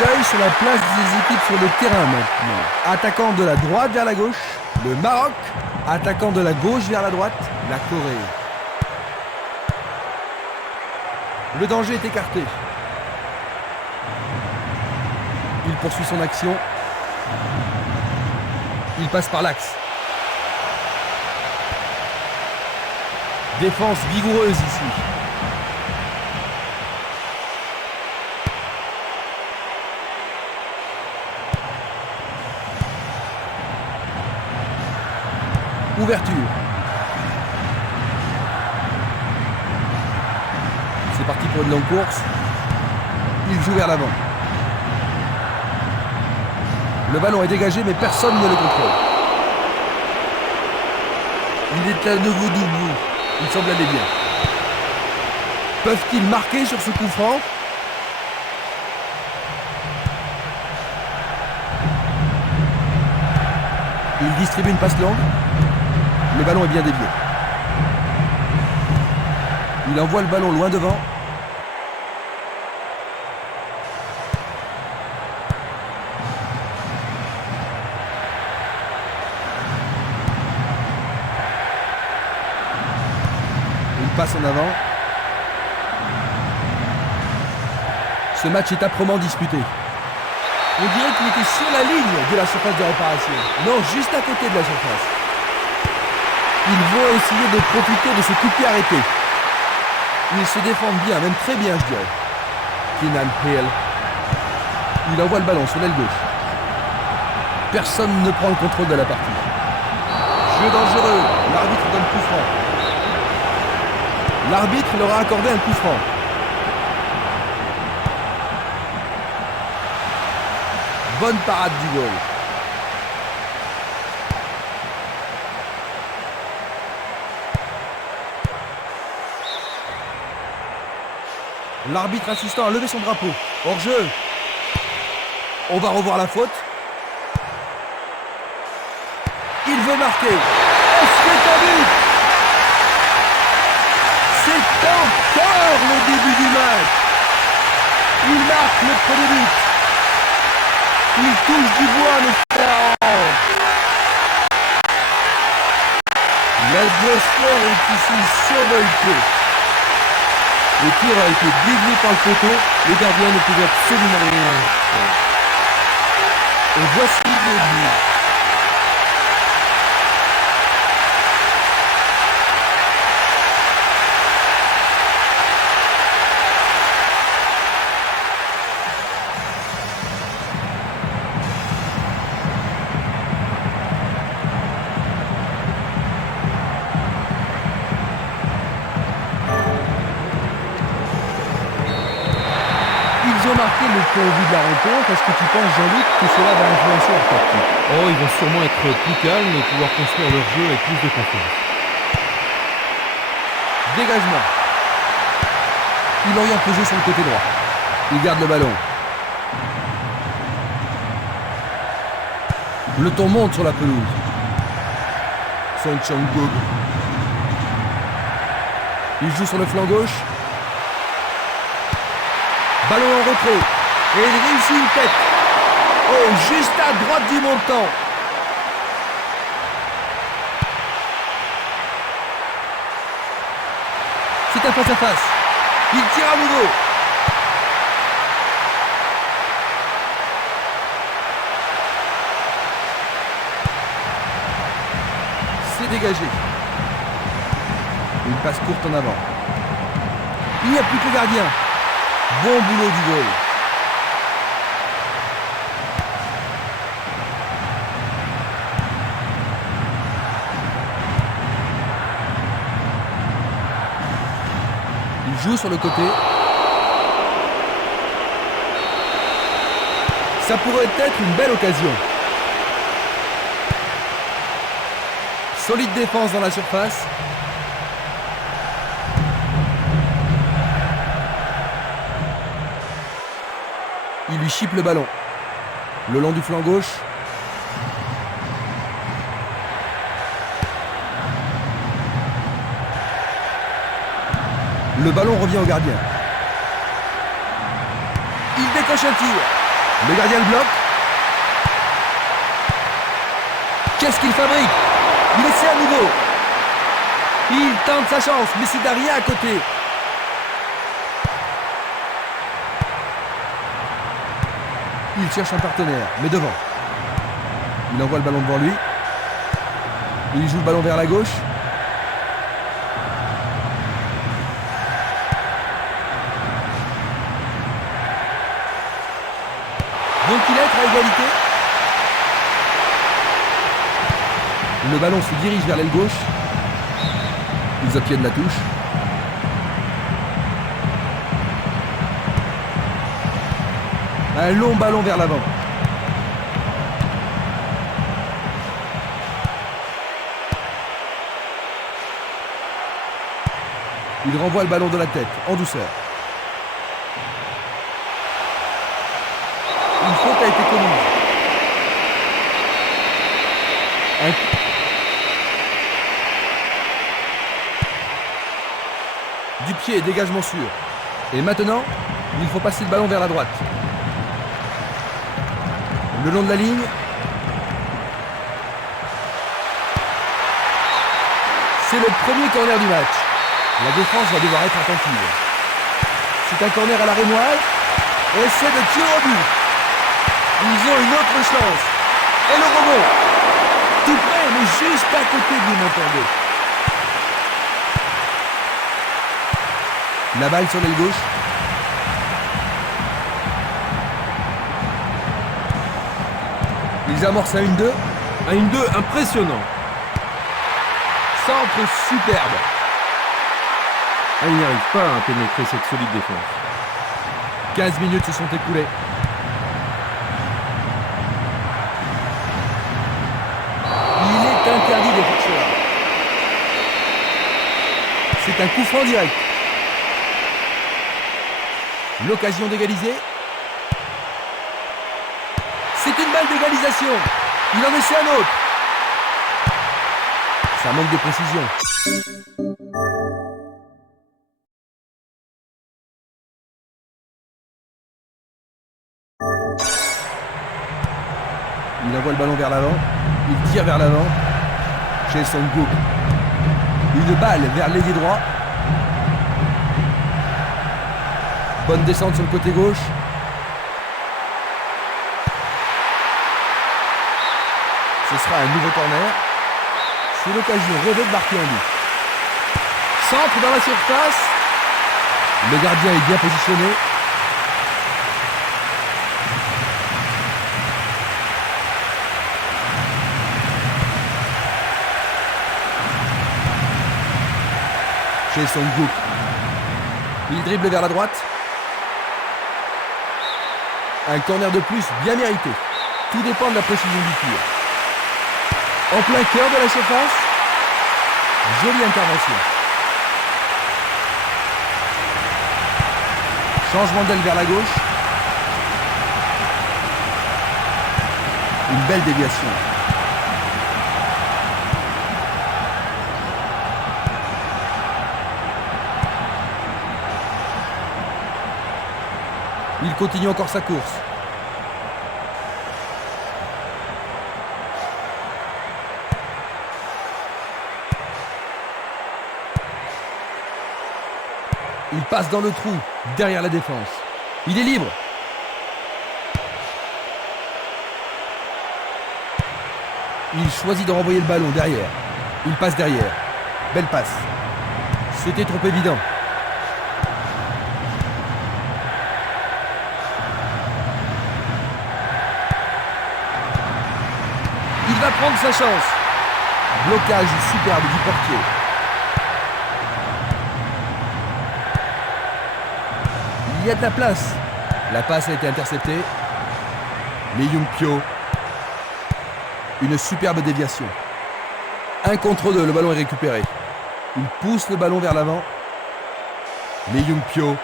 d'œil sur la place des équipes sur le terrain maintenant. Attaquant de la droite vers la gauche, le Maroc. Attaquant de la gauche vers la droite, la Corée. Le danger est écarté. Il poursuit son action. Il passe par l'axe. Défense vigoureuse ici. Ouverture. C'est parti pour une longue course. Il joue vers l'avant. Le ballon est dégagé, mais personne ne le contrôle. Il est à nouveau debout. Il semble aller bien. Peuvent-ils marquer sur ce coup franc? Il distribue une passe longue. Le ballon est bien dévié. Il envoie le ballon loin devant. Il passe en avant. Ce match est âprement disputé. On dirait qu'il était sur la ligne de la surface de réparation. Non, juste à côté de la surface. Ils vont essayer de profiter de ce coup de pied arrêté. Ils se défendent bien, même très bien, je dirais. Keenan Hill. Il envoie le ballon sur l'aile gauche. Personne ne prend le contrôle de la partie. Jeu dangereux. L'arbitre donne coup franc. L'arbitre leur a accordé un coup franc. Bonne parade du goal. L'arbitre assistant a levé son drapeau. Hors jeu. On va revoir la faute. Il veut marquer. Est-ce que t'as vu? C'est encore le début du match. Il marque le premier but. Il touche du bois le fer. L'adversaire est ici survolté. Le tir a été dévié par le poteau. Le gardien ne pouvait absolument rien. Et voici le but. Marqué le point au bout de la rencontre. Est-ce que tu penses, Jean-Luc, que cela va influencer leur tactique? Oh, ils vont sûrement être plus calmes et pouvoir construire leur jeu avec plus de confiance. Dégagement. Il oriente le jeu sur le côté droit. Il garde le ballon. Le ton monte sur la pelouse. Son Chang-Gug. Il joue sur le flanc gauche. Ballon en retrait. Et il réussit une tête. Oh, juste à droite du montant. C'est un face-à-face. Il tire à nouveau. C'est dégagé. Une passe courte en avant. Il n'y a plus que le gardien. Bon boulot du goal. Il joue sur le côté. Ça pourrait être une belle occasion. Solide défense dans la surface. Il lui chipe le ballon. Le long du flanc gauche. Le ballon revient au gardien. Il décoche un tir. Le gardien le bloque. Qu'est-ce qu'il fabrique? Il essaie à nouveau. Il tente sa chance, mais c'est rien à côté. Il cherche un partenaire, mais devant. Il envoie le ballon devant lui. Il joue le ballon vers la gauche. Donc il est à égalité. Le ballon se dirige vers l'aile gauche. Ils obtiennent la touche. Un long ballon vers l'avant. Il renvoie le ballon de la tête, en douceur. Une faute a été commise. Du pied, dégagement sûr. Et maintenant, il faut passer le ballon vers la droite. Le long de la ligne. C'est le premier corner du match. La défense va devoir être attentive. C'est un corner à la rémoise. Et c'est de tir au but. Ils ont une autre chance. Et le rebond. Tout près, mais juste à côté du montant. La balle sur l'aile gauche. Ils amorcent un 1-2. Un 1-2 impressionnant. Centre superbe. Il n'y arrive pas à pénétrer cette solide défense. 15 minutes se sont écoulées. Il est interdit d'effectuer là. C'est un coup franc direct. L'occasion d'égaliser. C'est une balle d'égalisation. Il en essaie un autre. Ça manque de précision. Il envoie le ballon vers l'avant. Il tire vers l'avant. Chez Son Gook. Une balle vers l'ailier droit. Bonne descente sur le côté gauche. Ce sera un nouveau corner. C'est l'occasion rêvée de marquer un but. Centre dans la surface. Le gardien est bien positionné. Chez Son Gook. Il dribble vers la droite. Un corner de plus bien mérité. Tout dépend de la précision du tir. En plein cœur de la surface. Jolie intervention. Changement d'aile vers la gauche. Une belle déviation. Il continue encore sa course. Il passe dans le trou, derrière la défense. Il est libre. Il choisit de renvoyer le ballon derrière. Il passe derrière. Belle passe. C'était trop évident. Il va prendre sa chance. Blocage superbe du portier. Il y a de la place. La passe a été interceptée. Lee Young-pyo. Une superbe déviation. 1 contre 2, le ballon est récupéré. Il pousse le ballon vers l'avant. Lee Young-pyo.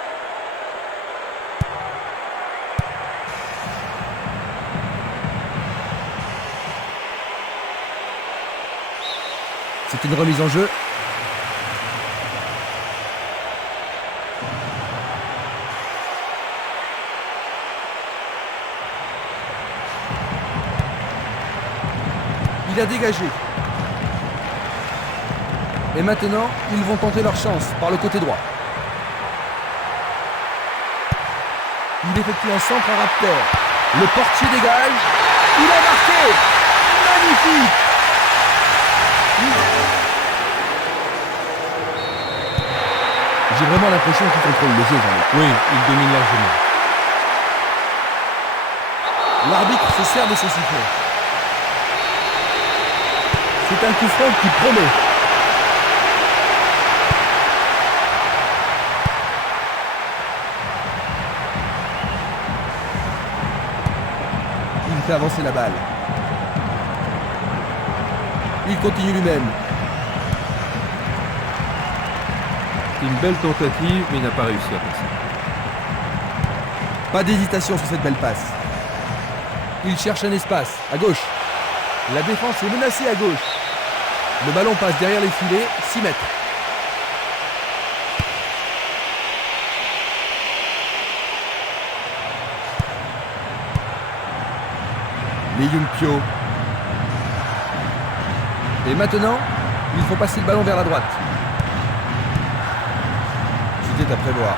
C'est une remise en jeu. Il a dégagé. Et maintenant, ils vont tenter leur chance par le côté droit. Il effectue un centre à Raptor. Le portier dégage. Il a marqué. Magnifique. J'ai vraiment l'impression qu'il contrôle le jeu, Jean-Luc. Oui, il domine largement. L'arbitre se sert de ce sifflet. C'est un coup franc qui promet. Il fait avancer la balle. Il continue lui-même. Une belle tentative, mais il n'a pas réussi à passer. Pas d'hésitation sur cette belle passe. Il cherche un espace, à gauche. La défense est menacée à gauche. Le ballon passe derrière les filets, 6 mètres. Lee Young-pyo. Et maintenant, il faut passer le ballon vers la droite. C'était à prévoir.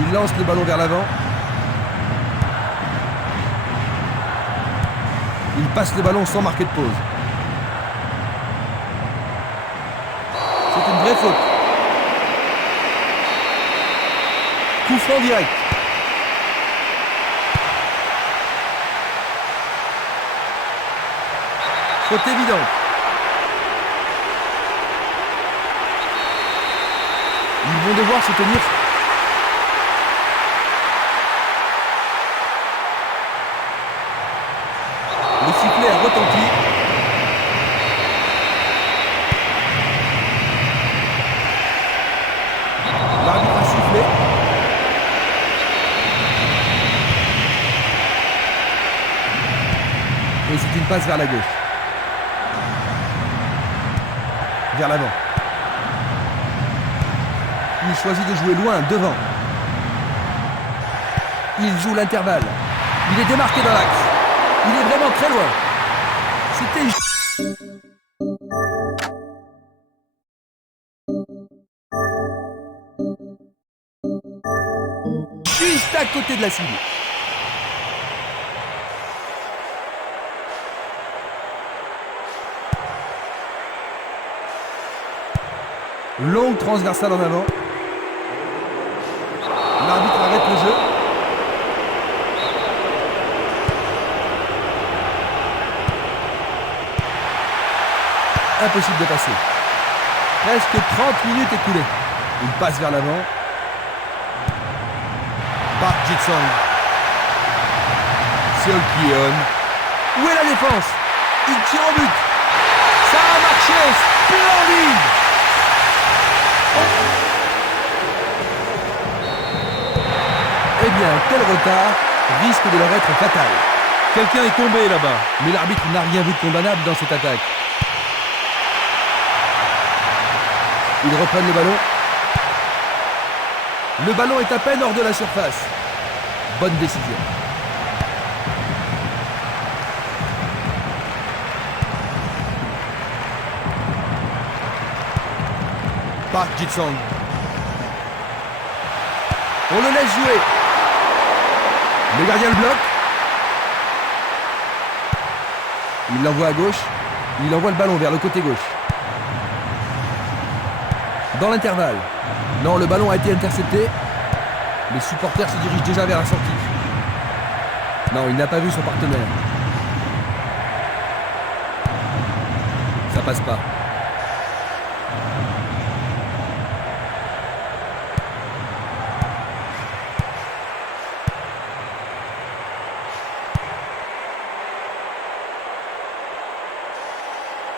Il lance le ballon vers l'avant. Il passe le ballon sans marquer de pause. C'est une vraie faute. Coup franc direct. Faute évidente. Ils vont devoir se tenir. Le sifflet a retenti. L'arbitre a sifflé. Et c'est une passe vers la gauche. Vers l'avant. Il choisit de jouer loin, devant. Il joue l'intervalle. Il est démarqué dans l'axe. Il est vraiment très loin. C'était juste à côté de la cible. Longue transversale en avant. L'arbitre arrête le jeu. Impossible de passer. Presque 30 minutes écoulées. Il passe vers l'avant. Park Ji-sung. Seol Ki-yeon. Où est la défense? Il tire au but. Ça a marché. Splendide. Eh bien, tel retard risque de leur être fatal. Quelqu'un est tombé là-bas. Mais l'arbitre n'a rien vu de condamnable dans cette attaque. Ils reprennent le ballon. Le ballon est à peine hors de la surface. Bonne décision. Park Ji-sung. On le laisse jouer. Le gardien le bloque. Il l'envoie à gauche. Il envoie le ballon vers le côté gauche. Dans l'intervalle. Non, le ballon a été intercepté. Les supporters se dirigent déjà vers la sortie. Non, il n'a pas vu son partenaire. Ça passe pas.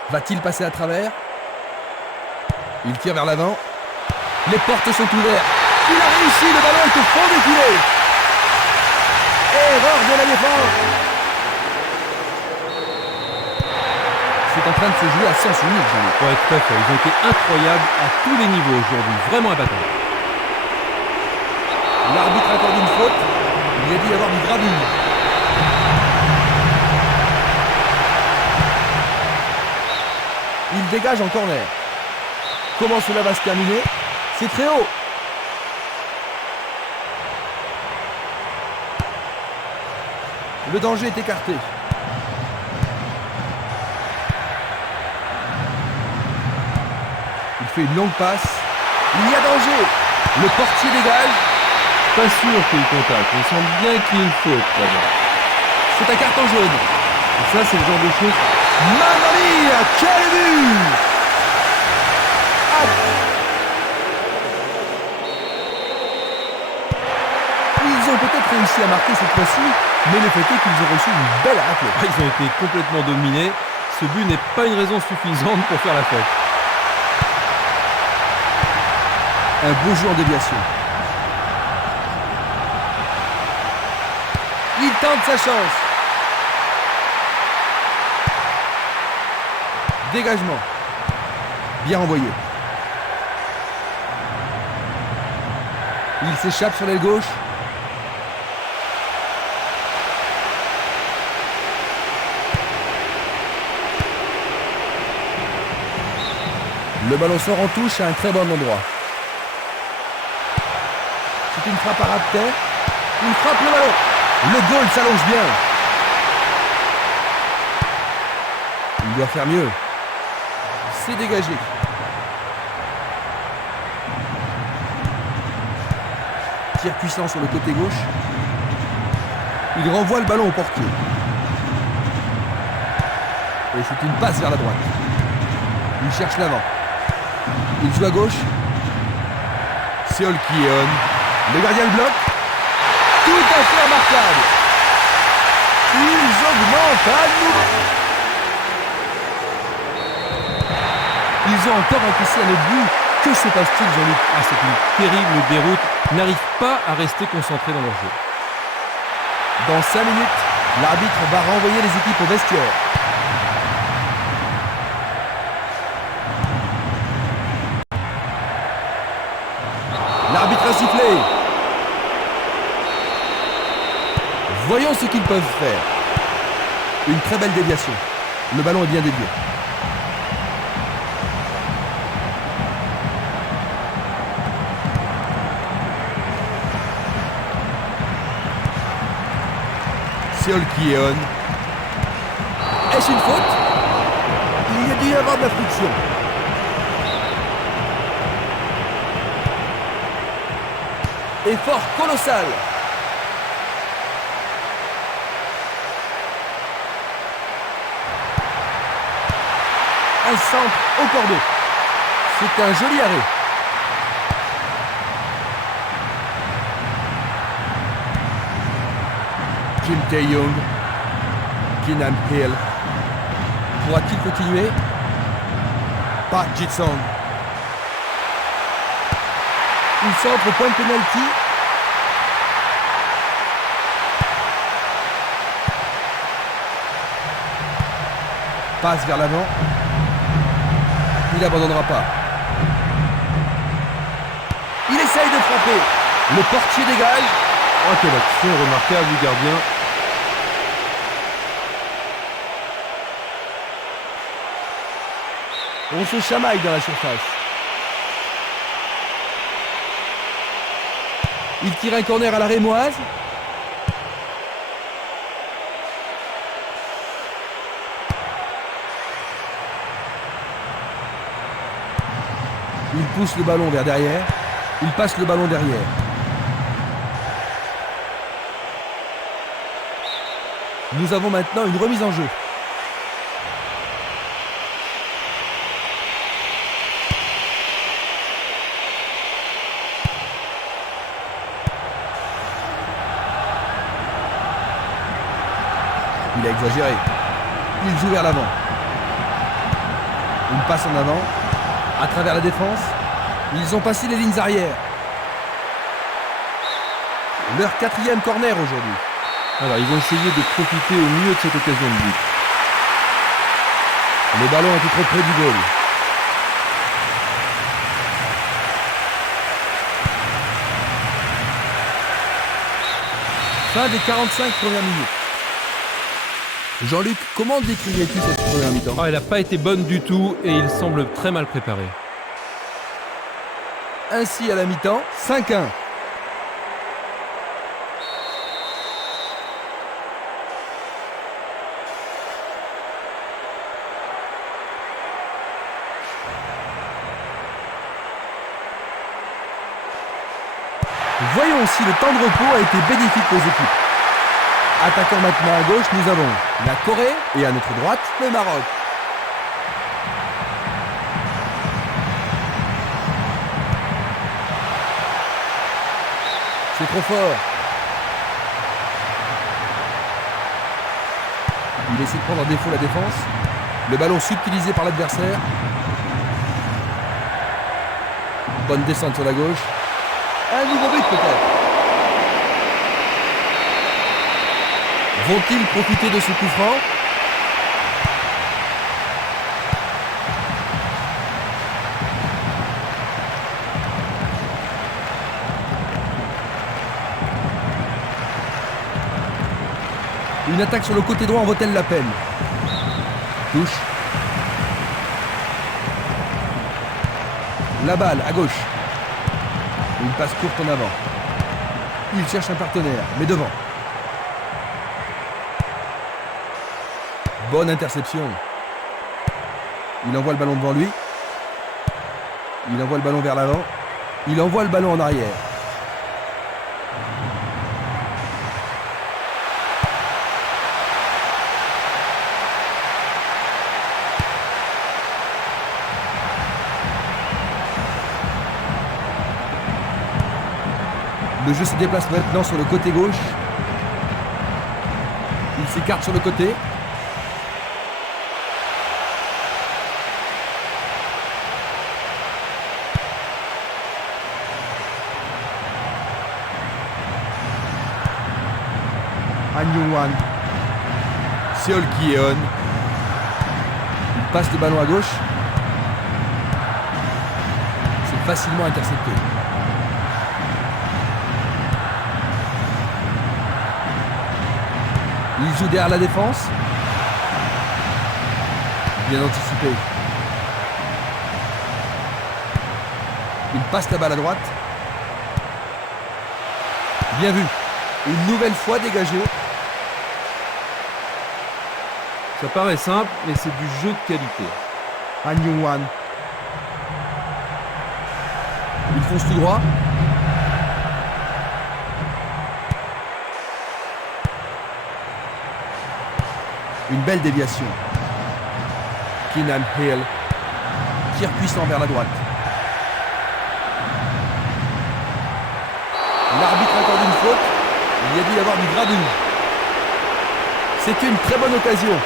Va-t-il passer à travers? Il tire vers l'avant. Les portes sont ouvertes. Il a réussi, le ballon est au fond des filets. Erreur de la défense. C'est en train de se jouer à sens unique, Jean-Luc. Ouais, tout à fait. Ils ont été incroyables à tous les niveaux aujourd'hui. Vraiment imbattables. L'arbitre accorde une faute. Il a dû y avoir du gravure. Il dégage en corner. Comment cela va se terminer? C'est très haut. Le danger est écarté. Il fait une longue passe. Il y a danger. Le portier dégage. Pas sûr qu'il y ait contact. Il semble bien qu'il y ait une faute là-bas. C'est un carton jaune. Et ça, c'est le genre de choses. Mamma mia, quel but! Ils ont peut-être réussi à marquer cette fois-ci, mais le fait est qu'ils ont reçu une belle raclée. Ils ont été complètement dominés. Ce but n'est pas une raison suffisante pour faire la fête. Un beau jeu en déviation. Il tente sa chance. Dégagement. Bien envoyé. Il s'échappe sur l'aile gauche. Le ballon sort en touche à un très bon endroit. C'est une frappe à ras de terre. Il frappe le ballon. Le goal s'allonge bien. Il doit faire mieux. C'est dégagé. Tir puissant sur le côté gauche. Il renvoie le ballon au portier. Et c'est une passe vers la droite. Il cherche l'avant. Il joue à gauche. C'est Olkion. Le gardien le bloque. Tout à fait remarquable. Ils augmentent à nouveau. Ils ont encore encaissé un autre but. Que se passe-t-il, Jean-Luc? C'est une terrible déroute. Ils n'arrivent pas à rester concentrés dans leur jeu. Dans 5 minutes, l'arbitre va renvoyer les équipes au vestiaire. L'arbitre a sifflé. Voyons ce qu'ils peuvent faire. Une très belle déviation. Le ballon est bien dévié. C'est Olkion. Est-ce une faute? Il y a dû y avoir de la friction. Effort colossal. Un centre au cordeau. C'est un joli arrêt. Kim Tae-young. Kinan Hill. Pourra-t-il continuer? Park Ji-sung. Il centre au point de pénalty. Passe vers l'avant. Il n'abandonnera pas. Il essaye de frapper. Le portier dégage. Oh, quelle action remarquable du gardien. On se chamaille dans la surface. Il tire un corner à la rémoise. Il pousse le ballon vers derrière. Il passe le ballon derrière. Nous avons maintenant une remise en jeu. Il a exagéré. Il joue vers l'avant. Une passe en avant. À travers la défense. Ils ont passé les lignes arrière. Leur 4e corner aujourd'hui. Alors, ils vont essayer de profiter au mieux de cette occasion de but. Le ballon était trop près du goal. Fin des 45 premières minutes. Jean-Luc, comment décrirais-tu cette première mi-temps? Elle n'a pas été bonne du tout et il semble très mal préparé. Ainsi à la mi-temps, 5-1. Voyons si le temps de repos a été bénéfique aux équipes. Attaquant maintenant à gauche, nous avons la Corée et à notre droite, le Maroc. C'est trop fort. Il essaie de prendre en défaut la défense. Le ballon subtilisé par l'adversaire. Bonne descente sur la gauche. Un nouveau but peut-être. Vont-ils profiter de ce coup franc? Une attaque sur le côté droit en vaut-elle la peine? Touche. La balle à gauche. Une passe courte en avant. Il cherche un partenaire, mais devant. Bonne interception. Il envoie le ballon devant lui. Il envoie le ballon vers l'avant. Il envoie le ballon en arrière. Le jeu se déplace maintenant sur le côté gauche. Il s'écarte sur le côté. Han Yong-wan. Seol Ki-eon. Il passe le ballon à gauche. C'est facilement intercepté. Il joue derrière la défense. Bien anticipé. Il passe la balle à droite. Bien vu. Une nouvelle fois dégagé. Ça paraît simple, mais c'est du jeu de qualité. Han Yong-wan. Il fonce tout droit. Une belle déviation. Keenan Hill. Tir puissant vers la droite. L'arbitre accorde une faute. Il y a dû y avoir du gradouille. C'est une très bonne occasion.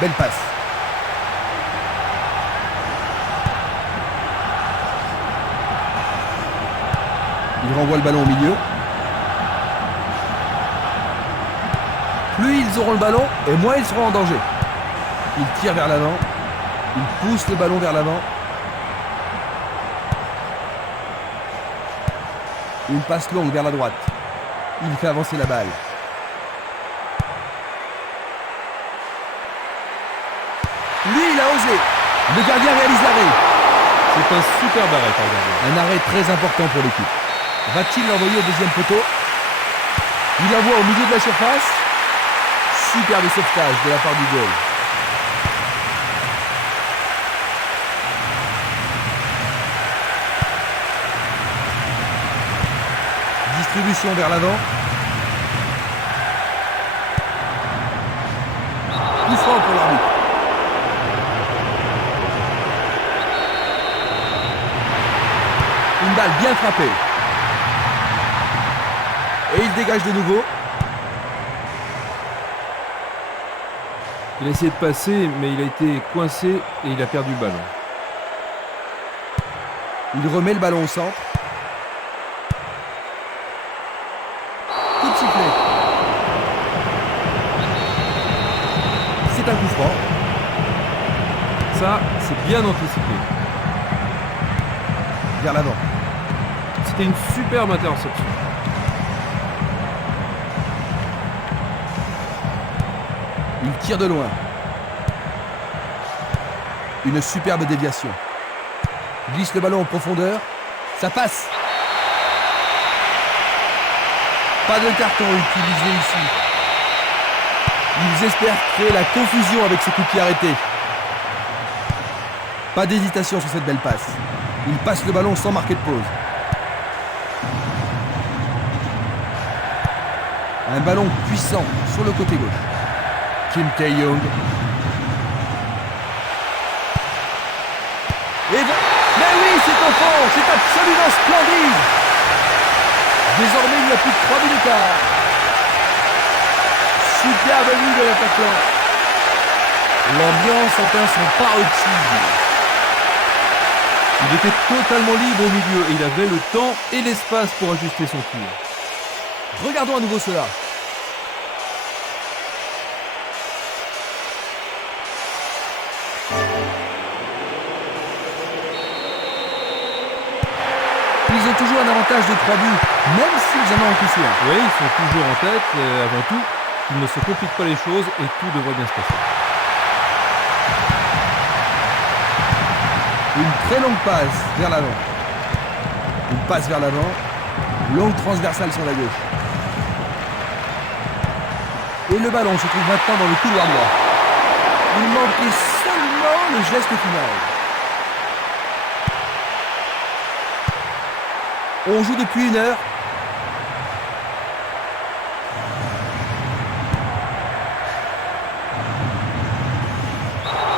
Belle passe. Il renvoie le ballon au milieu. Plus ils auront le ballon, et moins ils seront en danger. Il tire vers l'avant. Il pousse le ballon vers l'avant. Une passe longue vers la droite. Il fait avancer la balle. Lui, il a osé. Le gardien réalise l'arrêt. C'est un superbe arrêt par le gardien. Un arrêt très important pour l'équipe. Va-t-il l'envoyer au deuxième poteau? Il l'envoie au milieu de la surface. Superbe sauvetage de la part du goal. Distribution vers l'avant. Coup franc pour l'arbitre. Une balle bien frappée. Et il dégage de nouveau. Il a essayé de passer, mais il a été coincé et il a perdu le ballon. Il remet le ballon au centre. Coup de sifflet. C'est un coup franc. Ça, c'est bien anticipé. Vers l'avant. C'était une superbe interception. Il tire de loin. Une superbe déviation. Glisse le ballon en profondeur. Ça passe. Pas de carton utilisé ici. Ils espèrent créer la confusion avec ce coup de pied arrêté. Pas d'hésitation sur cette belle passe. Ils passent le ballon sans marquer de pause. Un ballon puissant sur le côté gauche. Kim Tae-young. Mais oui, c'est au fond, c'est absolument splendide. Désormais, il n'y a plus que 3 minutes à... Superbe vue de l'attaquant. L'ambiance atteint son paroxysme. Il était totalement libre au milieu et il avait le temps et l'espace pour ajuster son tir. Regardons à nouveau cela. Ils ont toujours un avantage de 3 buts, même s'ils en ont encaissé un. Oui, ils sont toujours en tête, avant tout, qu'ils ne se compliquent pas les choses et tout devrait bien se passer. Une très longue passe vers l'avant. Une passe vers l'avant. Longue transversale sur la gauche. Et le ballon se trouve maintenant dans le couloir droit. Il manquait seulement le geste final. On joue depuis 1 heure.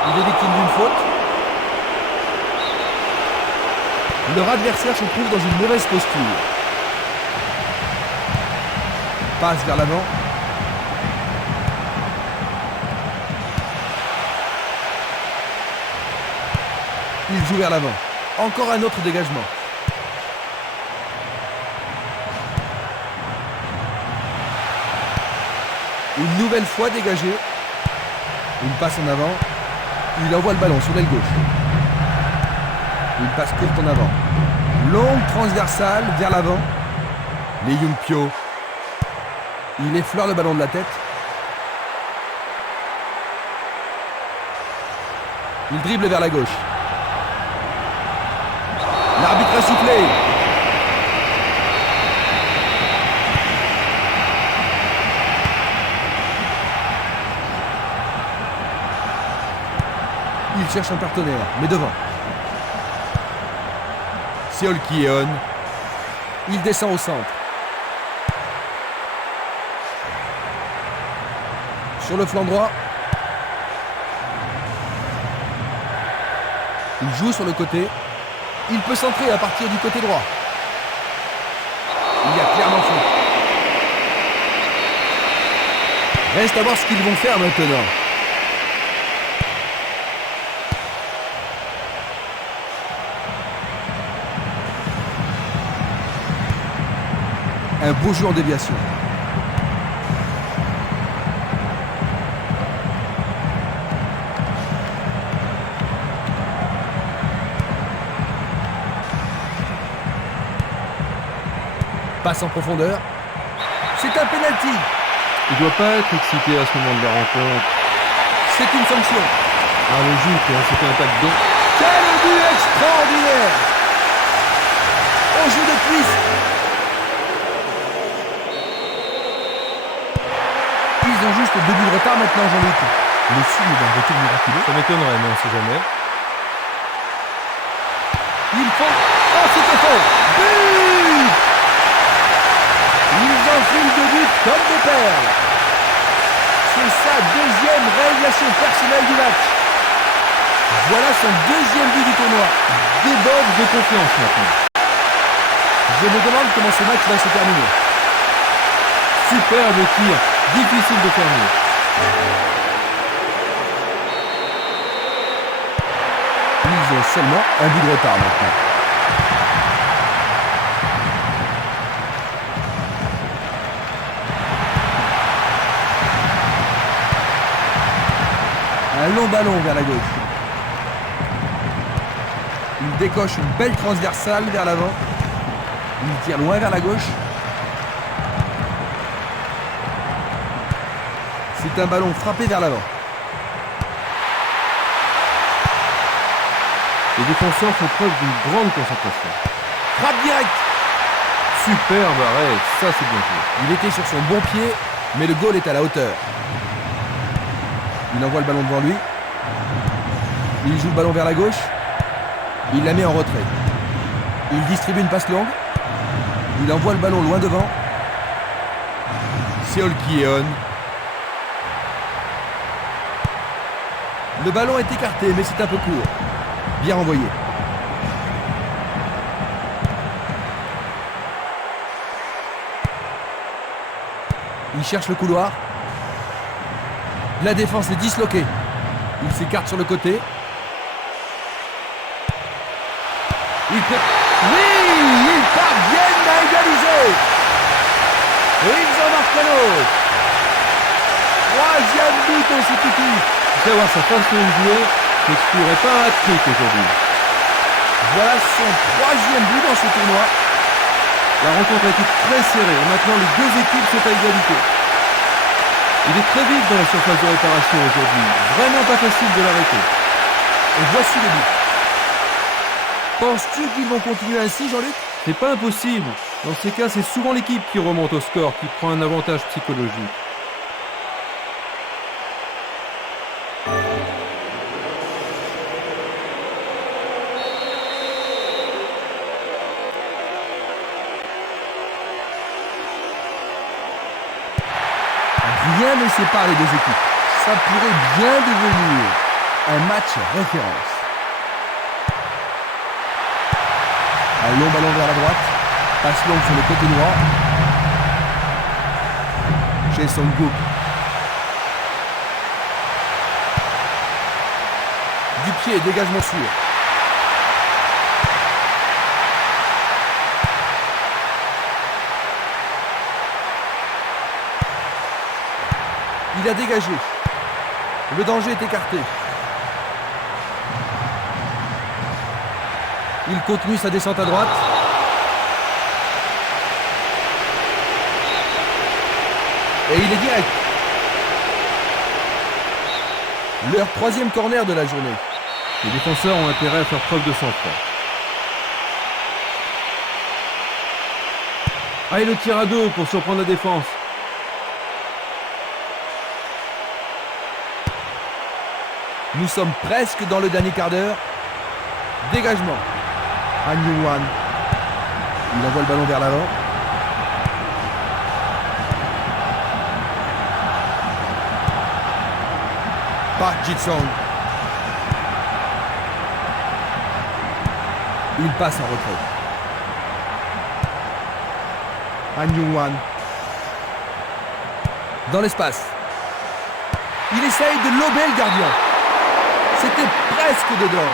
Il est victime d'une faute. Leur adversaire se trouve dans une mauvaise posture. Passe vers l'avant. Il joue vers l'avant. Encore un autre dégagement. Une nouvelle fois dégagé. Une passe en avant. Il envoie le ballon sur l'aile gauche. Une passe courte en avant. Longue transversale vers l'avant. Lee Young-pyo. Il effleure le ballon de la tête. Il dribble vers la gauche. L'arbitre a sifflé. Il cherche un partenaire, mais devant. Seol Ki-eon. Il descend au centre. Sur le flanc droit. Il joue sur le côté. Il peut centrer à partir du côté droit. Il y a clairement faute. Reste à voir ce qu'ils vont faire maintenant. Un beau jeu en déviation. Passe en profondeur. C'est un penalty. Il ne doit pas être excité à ce moment de la rencontre. C'est une sanction. Ah, logique, hein, c'était un tac d'eau. Quel but extraordinaire. On joue de twist. Ils ont juste 2 buts de retard maintenant, Jean-Luc. Le signe d'un retour miraculeux. Ça m'étonnerait, mais on ne sait jamais. Ils font... Oh, c'était faux. But. Ils enfilent 2 buts comme des perles. C'est sa 2e réalisation personnelle du match. Voilà son 2e but du tournoi. Déborde de confiance maintenant. Je me demande comment ce match va se terminer. Superbe tir, difficile de faire mieux. Ils ont seulement un but de retard maintenant. Un long ballon vers la gauche. Il décoche une belle transversale vers l'avant. Il tire loin vers la gauche. C'est un ballon frappé vers l'avant. Les défenseurs font preuve d'une grande concentration. Frappe directe. Superbe arrêt, ça c'est bien joué. Il était sur son bon pied, mais le goal est à la hauteur. Il envoie le ballon devant lui. Il joue le ballon vers la gauche. Il la met en retrait. Il distribue une passe longue. Il envoie le ballon loin devant. Seol Ki-eon. Le ballon est écarté, mais c'est un peu court. Bien renvoyé. Il cherche le couloir. La défense est disloquée. Il s'écarte sur le côté. Ils parviennent à égaliser. Et ils en marquent un autre. Troisième but consécutif. Après avoir sa façon de jouer, n'exclurait pas un hat-trick aujourd'hui. Voilà son troisième but dans ce tournoi. La rencontre a été très serrée et maintenant les deux équipes sont à égalité. Il est très vite dans la surface de réparation aujourd'hui. Vraiment pas facile de l'arrêter. Et voici le but. Penses-tu qu'ils vont continuer ainsi, Jean-Luc? C'est pas impossible. Dans ces cas, c'est souvent l'équipe qui remonte au score, qui prend un avantage psychologique. Rien ne sépare les deux équipes. Ça pourrait bien devenir un match référence. Un long ballon vers la droite. Passe longue sur le côté droit. Chez Son Gook. Du pied, dégagement sûr. Il a dégagé. Le danger est écarté. Il continue sa descente à droite. Et il est direct. Leur troisième corner de la journée. Les défenseurs ont intérêt à faire preuve de sang-froid. Ah, et le tir à deux pour surprendre la défense. Nous sommes presque dans le dernier quart d'heure. Dégagement. Han Young-wan. Il envoie le ballon vers l'avant. Park Ji-sung. Il passe en retrait. Han Young-wan. Dans l'espace. Il essaye de lober le gardien. C'était presque dedans.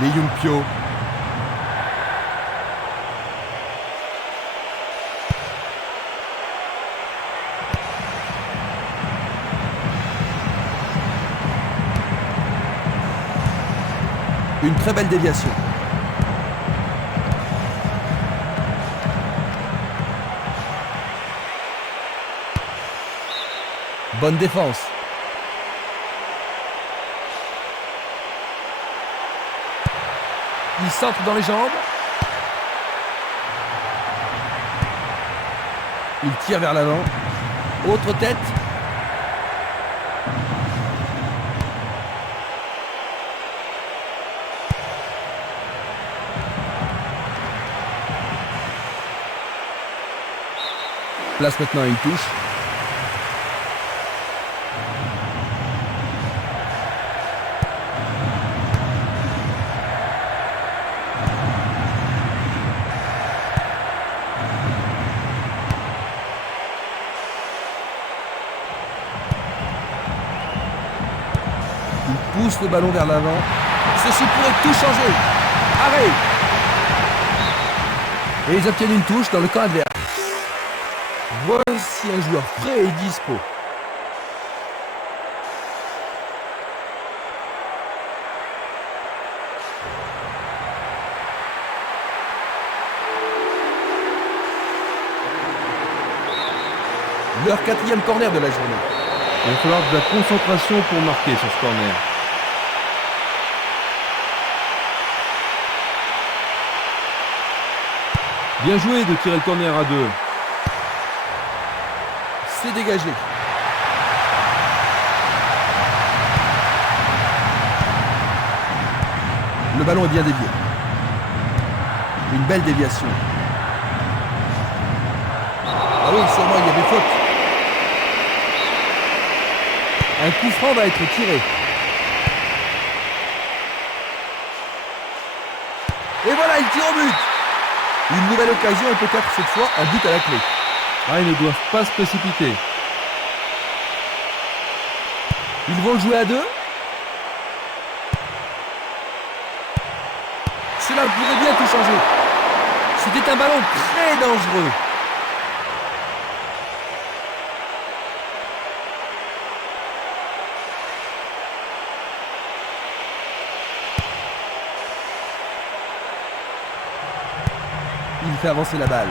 Lee Young-pyo. Une très belle déviation. Bonne défense. Il centre dans les jambes. Il tire vers l'avant. Autre tête. Place maintenant une touche. Il pousse le ballon vers l'avant. Ceci pourrait tout changer. Arrêt. Et ils obtiennent une touche dans le camp adverse. Voici un joueur frais et dispo. Leur 4e corner de la journée. Il va falloir de la concentration pour marquer sur ce corner. Bien joué de tirer le corner à 2. C'est dégagé. Le ballon est bien dévié. Une belle déviation. Ah oui, sûrement il y avait faute. Un coup franc va être tiré. Et voilà, il tire au but. Une nouvelle occasion et peut-être cette fois un but à la clé. Ah, ils ne doivent pas se précipiter. Ils vont le jouer à 2. Cela pourrait bien tout changer. C'était un ballon très dangereux. Il fait avancer la balle.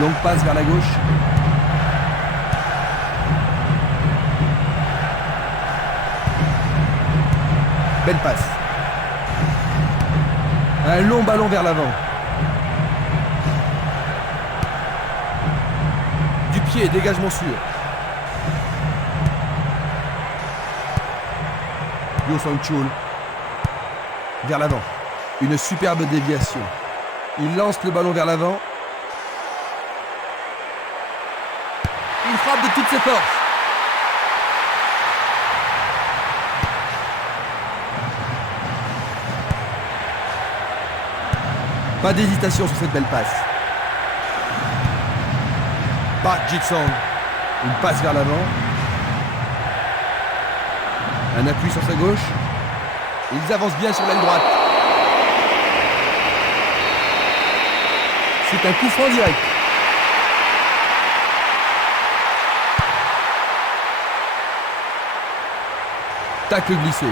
Longue passe vers la gauche. Belle passe. Un long ballon vers l'avant. Du pied, dégagement sûr. Yo Sang-chul. Vers l'avant. Une superbe déviation. Il lance le ballon vers l'avant. Il frappe de toutes ses forces. Pas d'hésitation sur cette belle passe. Park Ji-sung. Une passe vers l'avant. Un appui sur sa gauche. Ils avancent bien sur l'aile droite. C'est un coup franc direct. Tacle glissé.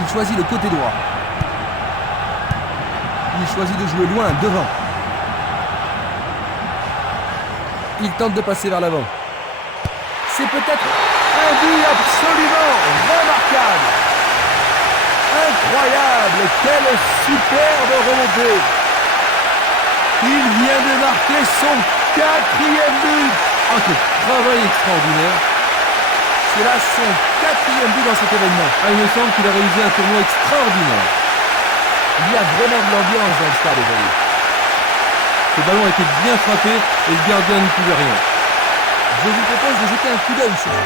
Il choisit le côté droit. Il choisit de jouer loin, devant. Il tente de passer vers l'avant. C'est peut-être un but absolument remarquable. Incroyable. Quelle superbe remontée. Il vient de marquer son 4e but. Ah, quel travail extraordinaire. C'est là son 4e but dans cet événement. Ah, il me semble qu'il a réalisé un tournoi extraordinaire. Il y a vraiment de l'ambiance dans le stade aujourd'hui. Ce ballon a été bien frappé et le gardien n'y pouvait rien. Je vous propose de jeter un coup d'œil sur ça.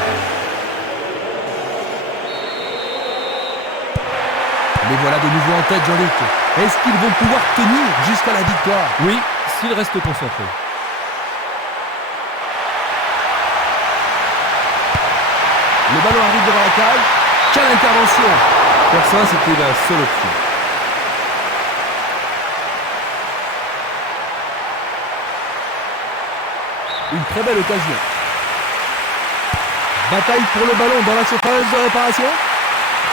Les voilà de nouveau en tête, Jean-Luc. Est-ce qu'ils vont pouvoir tenir jusqu'à la victoire? Oui, s'il reste concentré. Le ballon arrive devant la cage. Quelle intervention! Faire ça, c'était la seule option. Une très belle occasion. Bataille pour le ballon dans la surface de réparation.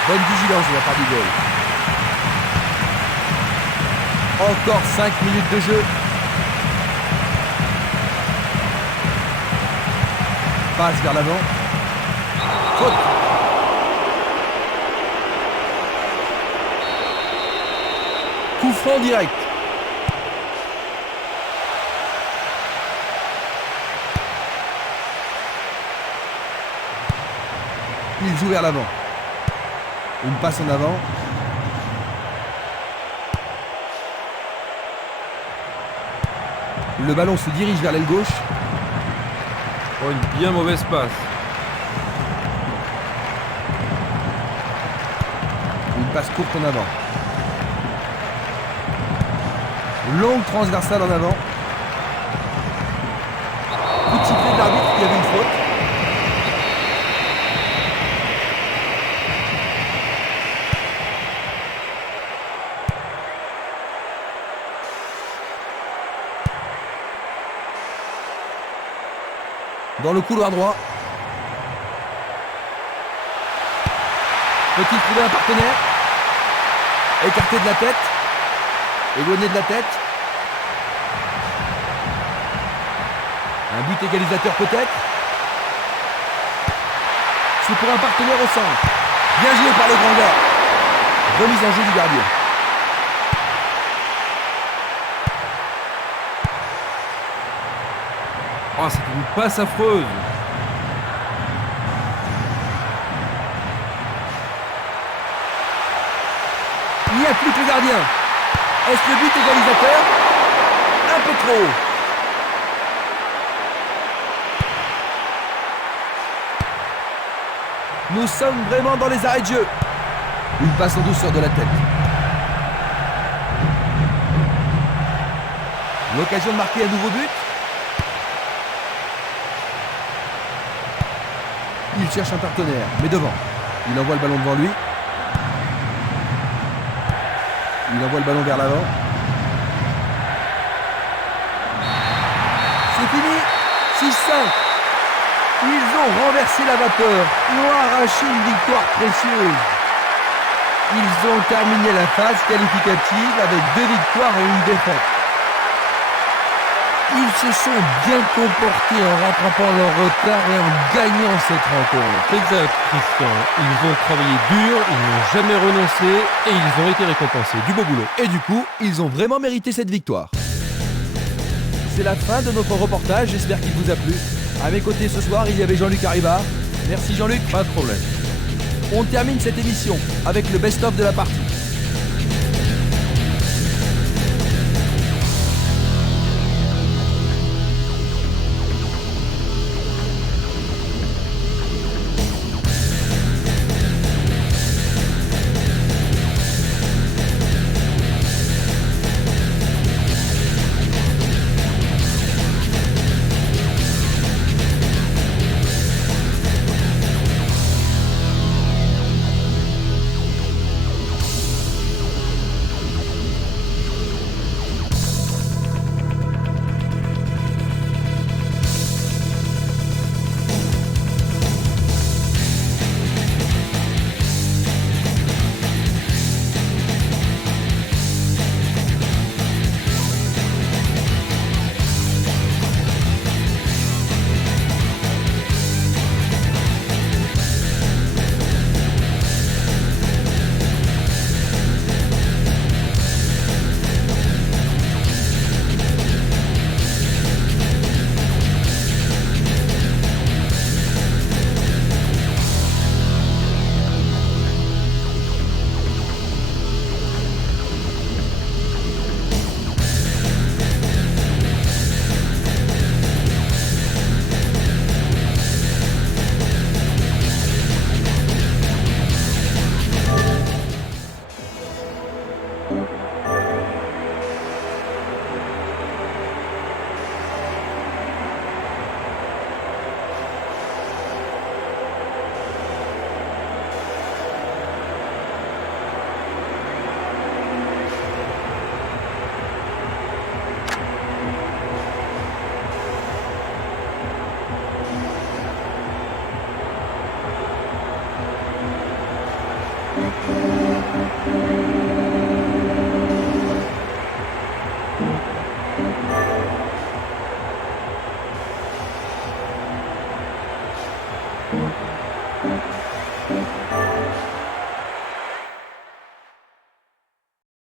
Bonne vigilance de la part du goal. Encore 5 minutes de jeu. Passe vers l'avant. Faute. Coup franc direct. Il joue vers l'avant. Une passe en avant. Le ballon se dirige vers l'aile gauche. Oh, une bien mauvaise passe. Une passe courte en avant. Longue transversale en avant. Coup de sifflet de l'arbitre, il y avait une faute. Dans le couloir droit. Peut-il trouver un partenaire? Écarté de la tête. Éloigné de la tête. Un but égalisateur peut-être. C'est pour un partenaire au centre. Bien joué par le grand gars. Remise en jeu du gardien. Oh, c'est une passe affreuse. Il n'y a plus que le gardien. Est-ce le but égalisateur? Un peu trop. Nous sommes vraiment dans les arrêts de jeu. Une passe en douceur de la tête. L'occasion de marquer un nouveau but. Il cherche un partenaire, mais devant. Il envoie le ballon devant lui. Il envoie le ballon vers l'avant. C'est fini. 6-5. Ils ont renversé la vapeur. Ils ont arraché une victoire précieuse. Ils ont terminé la phase qualificative avec 2 victoires et une défaite. Ils se sont bien comportés en rattrapant leur retard et en gagnant cette rencontre. Exact, Christian. Ils ont travaillé dur, ils n'ont jamais renoncé et ils ont été récompensés. Du beau boulot. Et du coup, ils ont vraiment mérité cette victoire. C'est la fin de notre reportage, j'espère qu'il vous a plu. À mes côtés ce soir, il y avait Jean-Luc Arribard. Merci Jean-Luc. Pas de problème. On termine cette émission avec le best-of de la partie.